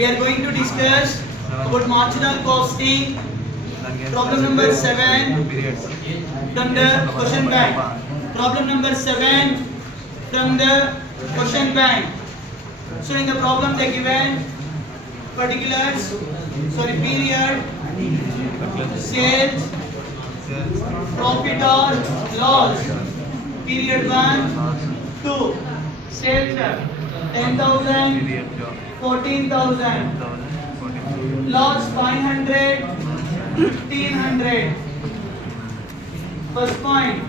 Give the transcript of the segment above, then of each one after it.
We are going to discuss about marginal costing. Problem number 7 from the question bank. Problem number 7 from the question bank. So in the problem they given particulars, period, sales, profit or loss. Period 1, 2, sales 10,000, 14,000, loss 500, 1,500. First point,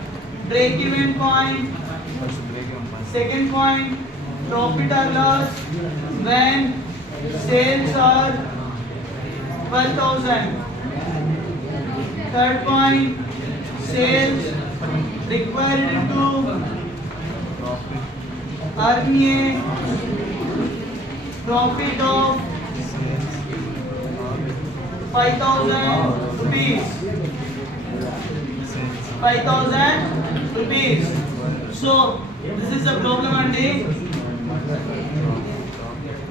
break even point. Second point, profit or loss when sales are 12,000. Third point, sales required to earn a profit of 5,000 rupees. 5,000 rupees. So this is the problem andi.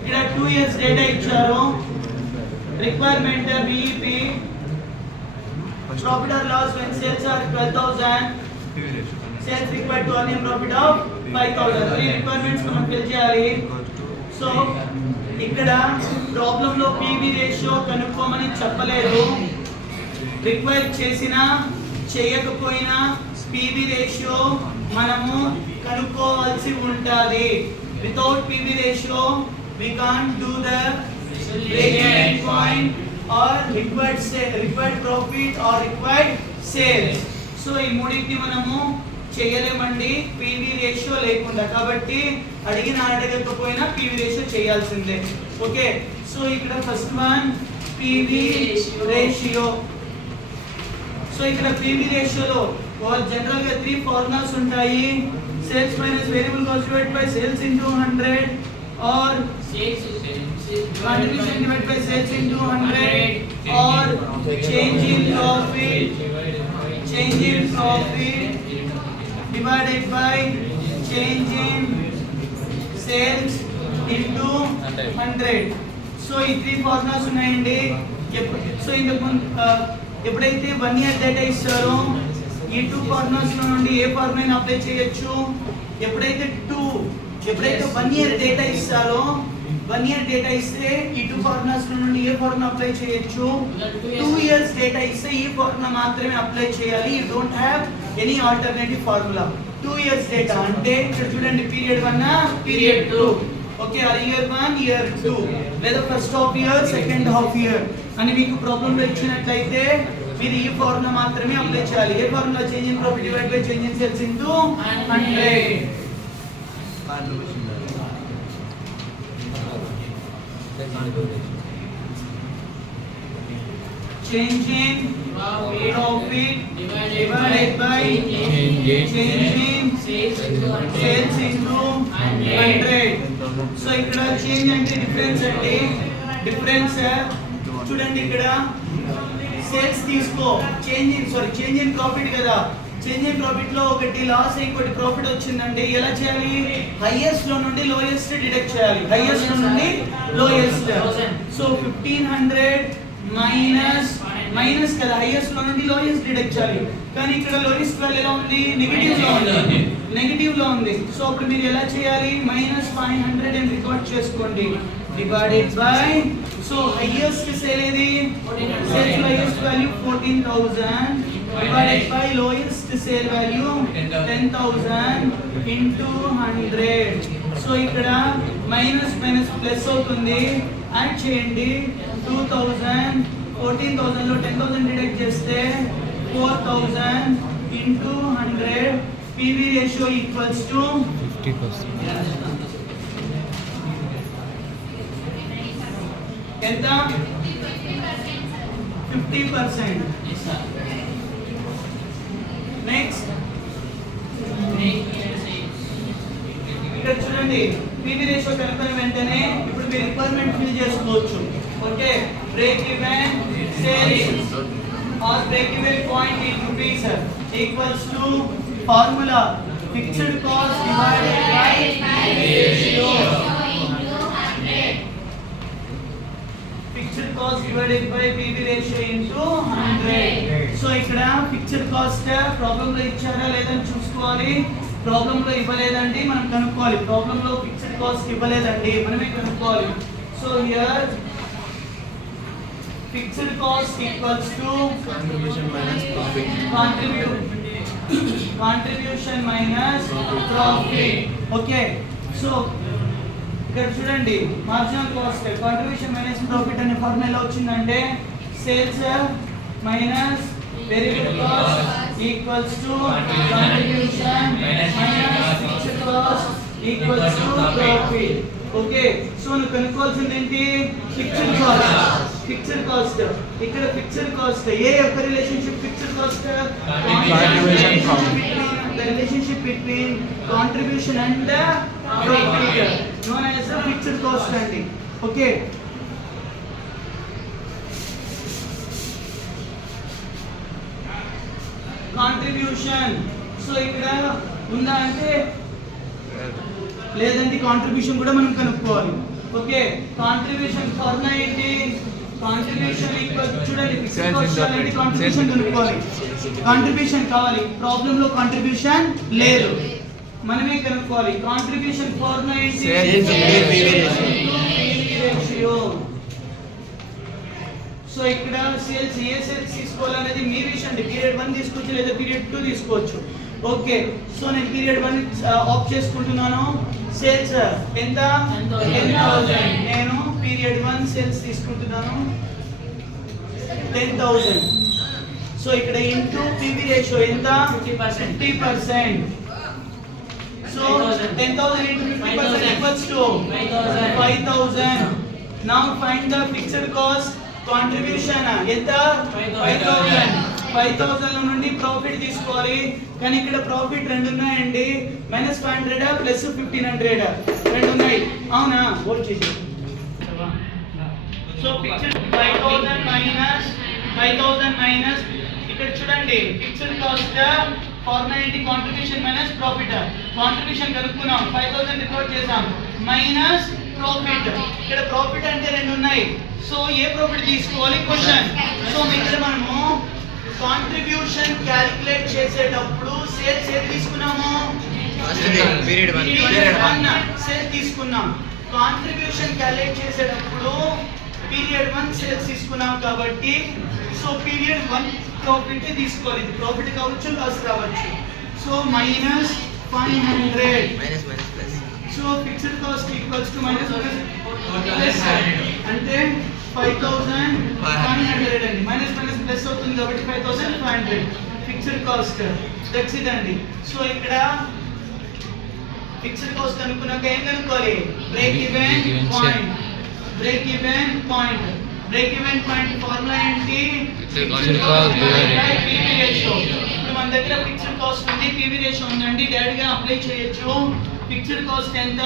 Here 2 years data icharu. Requirement BEP. Profit or loss when sales are 12,000. Sales required to earn a profit of 5,000. Three requirements మనం fill చేయాలి. సో ఇక్కడ ప్రాబ్లం లో PV ratio కనుక్కోమని చెప్పలేదు. రిక్వైర్ చేసినా చేయకపోయినా PV ratio మనము కనుక్కోవాల్సి ఉంటది. Without PV ratio we can't do the break-even point or required profit or required sales. So ఈ మూడింటిని మనము చేయలేమండి PV రేషియో లేకుండా. కాబట్టి అడగకపోయినా PV రేషియో చేయాల్సిందే. ఓకే, సో ఇక్కడ first one PV ratio. So ఇక్కడ PV రేషియోలో జనరల్ గా 3 ఫార్ములాస్ ఉంటాయి. Sales minus variable cost divided by sales into 100 or contribution divided by sales into 100 or change in profit divided by change in sales into 100. సో ఈ 3 ఫార్ములాస్ ఉన్నాయండి. సో ఎప్పుడైతే 1 year data ఇస్తారో ఈ 2 ఫార్ములాస్ నుండి ఏ ఫార్ములాని అప్లై చేయొచ్చు. ఎప్పుడైతే 1 ఇయర్ డేటా ఇస్తారో 1 ఇయర్ డేటా ఇస్తే ఈ 2 ఫార్ములాస్ నుండి ఏ ఫార్ములా అప్లై చేయొచ్చు. 2 ఇయర్స్ డేటా ఇస్తే ఈ ఫార్ములా మాత్రమే అప్లై చేయాలి. You don't have any alternative formula. 2 years data అంటే ఇక్కడ చూడండి పీరియడ్ 1 పీరియడ్ 2. ఓకే, ఆ ఇయర్ 1 ఇయర్ 2 లేదా first half year second half year అని మీకు ప్రాబ్లం లో ఇచ్చినట్లయితే మీరు ఈ ఫార్ములా మాత్రమే అప్లై చేయాలి. ఏ formula? Change in profit divided by change in sales into 100. Change in profit divided by change in sales into 100. సో ఇక్కడ చేంజ్ అంటే డిఫరెన్స్ అంటే డిఫరెన్స్ చూడండి. ఇక్కడ సేల్స్ తీసుకో, చేంజ్ ఇన్ ప్రాఫిట్ కదా. చేంజ్ ఇన్ ప్రాఫిట్ లో ఒకటి లాస్ ఇంకోటి ప్రాఫిట్ వచ్చిందండి. ఎలా చేయాలి? హైయెస్ట్ లో నుండి లోయెస్ట్ డిడక్ట్ చేయాలి. హైయెస్ట్ లో నుండి లోయెస్ట్. సో 1,500 మైనస్ కదా, హైయెస్ట్ లో నుండి లోయెస్ట్ డిడక్ట్ చేయాలి. కానీ ఇక్కడ లోయెస్ట్ వాల్యూ ఎలా ఉంది? నెగటివ్ లో ఉంది. సో అప్పుడు మీరు ఎలా చేయాలి? -500 అని రికార్డ్ చేసుకోండి. Divided by so highest sale ఏది? Sales highest value 14,000 divided by lowest sale value 10,000 into 100. సో ఇక్కడ మైనస్ ప్లస్ అవుతుంది. యాడ్ చేయండి. 2,000 14,000 లో 10,000 డిడక్ట్ చేస్తే 4,000 into 100. PV ratio equals to 50%. ఎంత? 50%. నెక్స్ట్ ఇక్కడ చూడండి PV రేషియో కనుక్కున్న వెంటనే ఇప్పుడు మీ రిక్వైర్మెంట్ ఫిల్ చేసుకోవచ్చు. Okay, break even sales or break even point in rupees equals to formula fixed cost divided by ratio. Cost divided by PV ratio into 100. సో ఇక్కడ fixed cost problem లో ఇచ్చారా లేదని చూసుకోవాలి. ప్రాబ్లం లో ఇవ్వలేదండి, మనం కనుక్కోవాలి. ప్రాబ్లం లో ఫిక్స్డ్ కాస్ట్ ఇవ్వలేదండి, మనమే కనుక్కోవాలి. So here fixed cost equals to Contribution minus profit. Contribution minus profit. Okay, so ఇక్కడ చూడండి marginal cost contribution minus profit అనే ఫార్ములా ఎలా వచ్చిందంటే sales minus variable cost equals to contribution minus fixed cost equals to profit. Okay, so నువ్వు కనుక్కోవాల్సింది ఏంటి? Fixed cost. Fixed cost ఇక్కడ fixed cost ఏ యొక్క relationship? Fixed cost Contribution from the relationship between contribution and the profit known as the fixed cost అండి. Okay, contribution. So ఇక్కడ ఉందా అంటే లేదండి, కాంట్రిబ్యూషన్ కూడా మనం కనుక్కోవాలి. ఓకే, కాంట్రిబ్యూషన్ ఫార్ములా ఏంటి? కాంట్రిబ్యూషన్ ఈక్వల్ చూడండి ఫిక్స్డ్ కాస్ట్ అనేది కాంట్రిబ్యూషన్ కనుక్కోవాలి. కాంట్రిబ్యూషన్ కావాలి, ప్రాబ్లం లో కాంట్రిబ్యూషన్ లేదు, మనమే కనుక్కోవాలి. కాంట్రిబ్యూషన్ ఫార్ములా ఏంటి? రేషియో. సో ఇక్కడ సేల్స్ ఏ సేల్స్ తీసుకోవాలనేది మీ విషయం అండి. పీరియడ్ 1 తీసుకోవచ్చు లేదా పీరియడ్ 2 తీసుకోవచ్చు. ఓకే, సో నేను పీరియడ్ 1 ఆఫ్ చేసుకుంటున్నాను. సేల్స్ ఎంత? 10,000. నేను పీరియడ్ 1 సేల్స్ తీసుకుంటున్నాను 10,000. సో ఇక్కడ ఇంటూ పివి రేషియో ఎంత? 50%. సో 10,000 into 50% equals to 5,000. Now find the fixed cost contribution ఎంత? 5,000. 5,000 నుండి ప్రాఫిట్ తీసుకోవాలి. కానీ ఇక్కడ ప్రాఫిట్ రెండు ఉన్నాయండి, -500 ప్లస్ 1,500 రెండు ఉన్నాయి, అవునా? హోల్డ్ చేసి సో ఫిక్స్డ్ 5,000 మైనస్ ఇక్కడ చూడండి ఫిక్స్డ్ కాస్ట్ ఫార్ములా ఏంటి? Contribution minus profit. కాంట్రిబ్యూషన్ కనుక్కున్నాం, 5,000 రికార్డ్ చేసాం, మైనస్ ప్రాఫిట్. ఇక్కడ ప్రాఫిట్ అంటే రెండు ఉన్నాయి, సో ఏ ప్రాఫిట్ తీసుకోవాలి క్వశ్చన్. సో ఇక్కడ మనము కాంట్రిబ్యూషన్ క్యాలిక్యులేట్ చేసేటప్పుడు సేల్స్ ఏది తీసుకున్నాము? పీరియడ్ 1 సేల్ తీసుకున్నాం. కాంట్రిబ్యూషన్ క్యాలిక్యులేట్ చేసేటప్పుడు పీరియడ్ 1 సేల్స్ తీసుకున్నాం కాబట్టి సో పీరియడ్ 1 ప్రాఫిట్ తీసుకోవాలి. ఇది ప్రాఫిట్ కావచ్చు, లాస్ రావచ్చు. So -500 so fixed cost equals to plus అంటే 5,500 అండి. మైనస్ ప్లస్ అవుతుంది కాబట్టి 5,500 ఫిక్స్డ్ కాస్ట్. దట్స్ ఇట్ అండి. సో ఇక్కడ ఫిక్స్డ్ కాస్ట్ కనుక్కున్నాక ఏం కనుక్కోవాలి? Break even point. Break even point formula ఏంటి? Fixed cost divided by PV ratio. ఇప్పుడు మన దగ్గర ఫిక్స్డ్ కాస్ట్ ఉంది, పివి రేషియో ఉందండి, డైరెక్ట్ గా అప్లై చేయొచ్చు. ఫిక్స్డ్ కాస్ట్ ఎంత?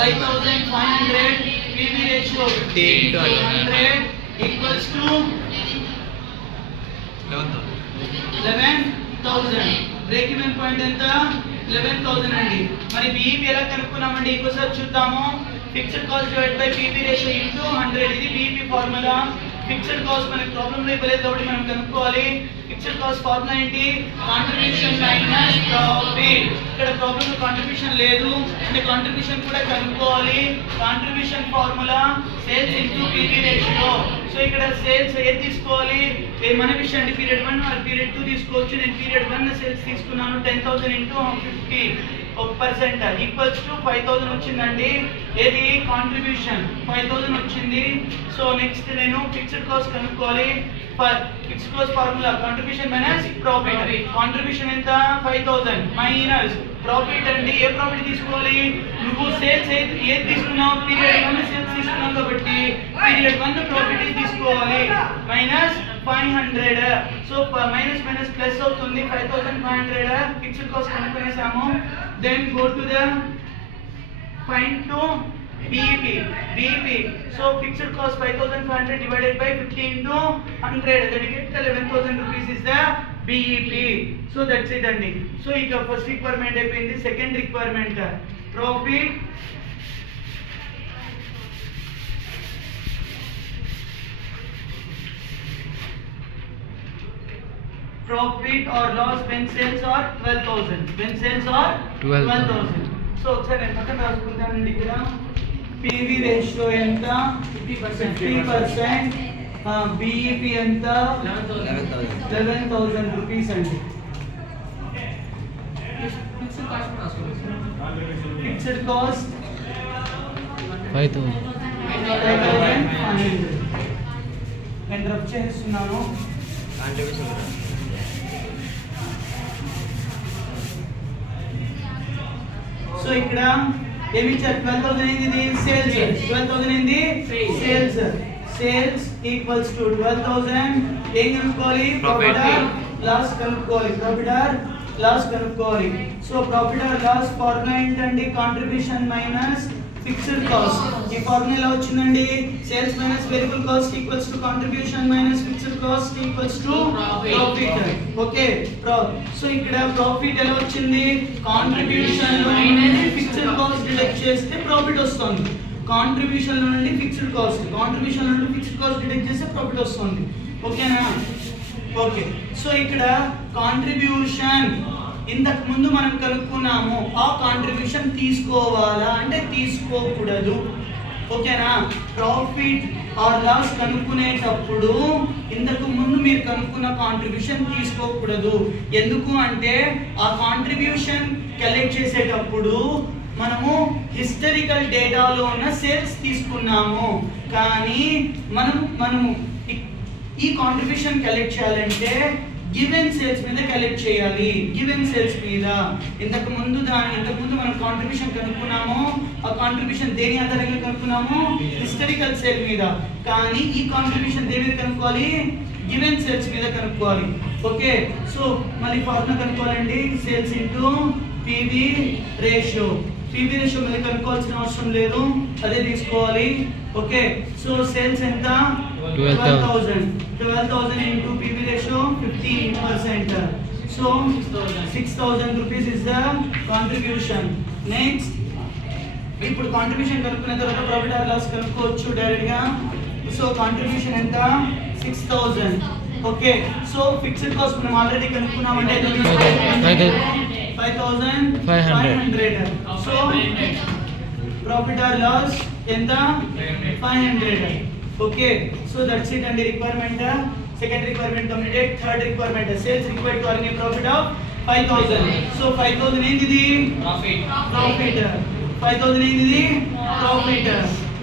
5,500 PV ratio 50/100 equals to 11,000. Break even point ఎంత? 11,000 అండి. మరి బీఈపీ ఎలా కనుక్కున్నామండి? ఇంకోసారి చూద్దాము. Fixed cost divide by PV ratio into 100 ఇది బీఈపీ ఫార్ములా. ఫిక్స్డ్ కాస్ట్ మనకి ప్రాబ్లం లో ఇవ్వలేదు కాబట్టి మనం కనుక్కోవాలి. ఫిక్స్డ్ కాస్ట్ ఫార్ములా ఏంటి? Contribution minus profit. ఇక్కడ ప్రాబ్లం లో కాంట్రిబ్యూషన్ లేదు అంటే కాంట్రిబ్యూషన్ కూడా కనుక్కోవాలి. Contribution formula sales into PV ratio. So ఇక్కడ సేల్స్ ఏది తీసుకోవాలి? మన విషయం అండి, పీరియడ్ 1 ఆర్ పీరియడ్ 2 తీసుకోవచ్చు. నేను పీరియడ్ 1 సేల్స్ తీసుకున్నాను, 10,000 ఇంటూ 50% ఈక్వల్స్ టు 5,000 వచ్చిందండి. ఏది? కాంట్రిబ్యూషన్ 5,000 వచ్చింది. సో నెక్స్ట్ నేను ఫిక్స్డ్ కాస్ట్ కనుక్కోవాలి. Fixed cost formula contribution minus profit. Contribution ఎంత? 5,000 మైనస్ ప్రాఫిట్ అండి. ఏ ప్రాఫిట్ తీసుకోవాలి? నువ్వు సేల్స్ ఏది తీసుకున్నావు? పీరియడ్ 1 సేల్స్ తీసుకున్నావు కాబట్టి పీరియడ్ 1 ప్రాఫిట్ తీసుకోవాలి. -500 సో మైనస్ ప్లస్ అవుతుంది 5,500 ఫిక్స్డ్ కాస్ట్ కనుక్కునేసాము. Then go to the find to BEP. So fixed cost 5,500 divided by 50 into 100. Then we get 11,000 rupees is the BEP. So that's it అండి. సో ఇక ఫస్ట్ రిక్వైర్మెంట్ అయిపోయింది. Second requirement profit profit or loss when sales are 12,000. When sales are 12,000. So ఒకసారి నేను పక్కన రాసుకుంటానండి ఇక్కడ PV ratio ఎంత 50%, BEP ఎంత 11,000 రూపీస్ అండి. Fixed cost 5,500. నేను రఫ్ చేస్తున్నాను. సో ఇక్కడ ఏమి ఇచ్చారు 12,000 ఏంది ఇది సేల్స్ 12,000 ఏంది సేల్స్ ఈక్వల్స్ టు 12,000 ఏం కనుక్కోవాలి ప్రాఫిట్ ఆర్ లాస్ కనుక్కోవాలి. So profit or loss formula ఏంటండి కాంట్రిబ్యూషన్ మైనస్ ఫిక్స్డ్ కాస్ట్. ఈ ఫార్ములా ఎలా వచ్చిందండి sales minus variable cost equals to contribution minus fixed cost equals to profit. Okay so ఇక్కడ profit ఎలా వచ్చింది కాంట్రిబ్యూషన్ నుండి ఫిక్స్డ్ కాస్ట్ డిడక్ట్ చేస్తే ప్రాఫిట్ వస్తుంది. కాంట్రిబ్యూషన్ నుండి ఫిక్స్డ్ కాస్ట్ డిడక్ట్ చేస్తే ప్రాఫిట్ వస్తుంది. ఓకేనా ఓకే సో ఇక్కడ కాంట్రిబ్యూషన్ ఇంతకు ముందు మనం కనుక్కున్నాము ఆ కాంట్రిబ్యూషన్ తీసుకోవాలా అంటే తీసుకోకూడదు. ఓకేనా ప్రాఫిట్ ఆర్ లాస్ కనుక్కునేటప్పుడు ఇంతకు ముందు మీరు కనుక్కున్న కాంట్రిబ్యూషన్ తీసుకోకూడదు. ఎందుకు అంటే ఆ కాంట్రిబ్యూషన్ కలెక్ట్ చేసేటప్పుడు మనము హిస్టరికల్ డేటాలో ఉన్న సేల్స్ తీసుకున్నాము, కానీ మనము ఈ కాంట్రిబ్యూషన్ కలెక్ట్ చేయాలంటే గివెన్ సేల్స్ మీద కలెక్ట్ చేయాలి. గివెన్ సేల్స్ మీద ఇంతకు ముందు మనం కాంట్రిబ్యూషన్ కనుక్కున్నాము. ఆ కాంట్రిబ్యూషన్ దేని ఆధారంగా కనుక్కున్నాము హిస్టరికల్ సేల్ మీద, కానీ ఈ కాంట్రిబ్యూషన్ దేని మీద కనుక్కోవాలి గివెన్ సేల్స్ మీద కనుక్కోవాలి. ఓకే సో మళ్ళీ ఫార్ములా కనుక్కోవాలండి సేల్స్ ఇంటూ పివి రేషియో మీద కనుక్కోవాల్సిన అవసరం లేదు, అదే తీసుకోవాలి. ఓకే సో సేల్స్ ఎంత 12,000 into PV ratio 15%. So 6,000 rupees is the contribution. Next, ఇప్పుడు కాంట్రిబ్యూషన్ కనుక్కున్న తర్వాత ప్రాఫిట్ ఆర్ లాస్ కనుక్కోవచ్చు డైరెక్ట్ గా. సో కాంట్రిబ్యూషన్ ఎంత 6,000. ఓకే సో ఫిక్స్డ్ కాస్ట్ మనం ఆల్రెడీ కనుక్కున్నామంటే 5,500. సో ప్రాఫిట్ ఆర్ లాస్ ఎంత 500. Okay, so that's it. And the requirement, second requirement completed. Third requirement, sales required to earn a profit of 5,000. So 5,000 ఏంటిది profit 5,000 ఏంటిది profit.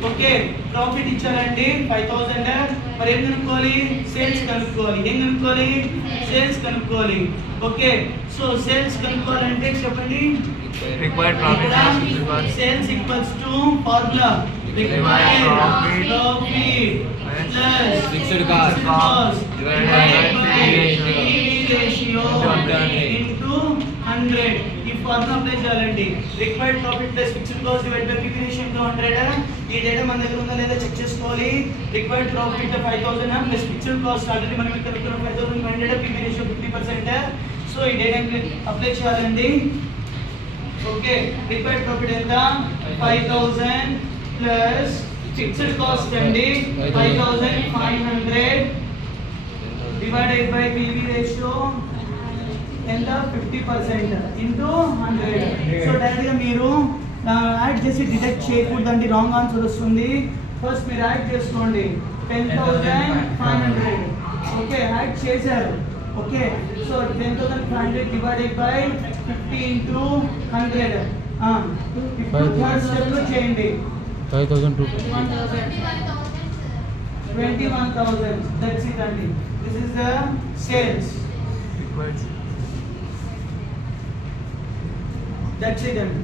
Okay profit ఇచ్చారండి 5,000. మరి ఏం కనుక్కోవాలి సేల్స్ కనుక్కోవాలి. ఓకే సో సేల్స్ కనుక్కోవాలంటే చెప్పండి Required profit sales equals to formula required profit plus fixed cost divided by PV ratio into 100. ఈ ఫార్ములా అప్లై చేయాలండి. Required profit plus fixed cost divided by PV ratio into 100. ఈ డేటా మన దగ్గర ఉందా లేదా చెక్ చేసుకోవాలి. Required profit 5,000 plus fixed cost already మనం ఇక్కడ కనుక్కున్నాం 5,500, PV ratio 50%. సో ఈ డేటా అప్లై చేయాలండి. ఓకే రిక్వైర్డ్ ప్రాఫిట్ ఎంత 5,000 ప్లస్ ఫిక్స్డ్ కాస్ట్ అండి 5,500 డివైడెడ్ బై PV రేషియో ఎంత 50% ఇంటూ 100. సో డైరెక్ట్ గా మీరు యాడ్ చేసి డిడక్ట్ చేయకూడదండి, రాంగ్ ఆన్సర్ వస్తుంది. ఫస్ట్ మీరు యాడ్ చేసుకోండి 10,500. ఓకే యాడ్ చేశారు. ఓకే సో 10,500 డివైడెడ్ బై 50 ఇంటూ 100. ఇప్పుడు థర్డ్ స్టెప్ లో చేయండి 21,000. దట్స్ ఇట్ అండి. This is the sales. That's it అండి.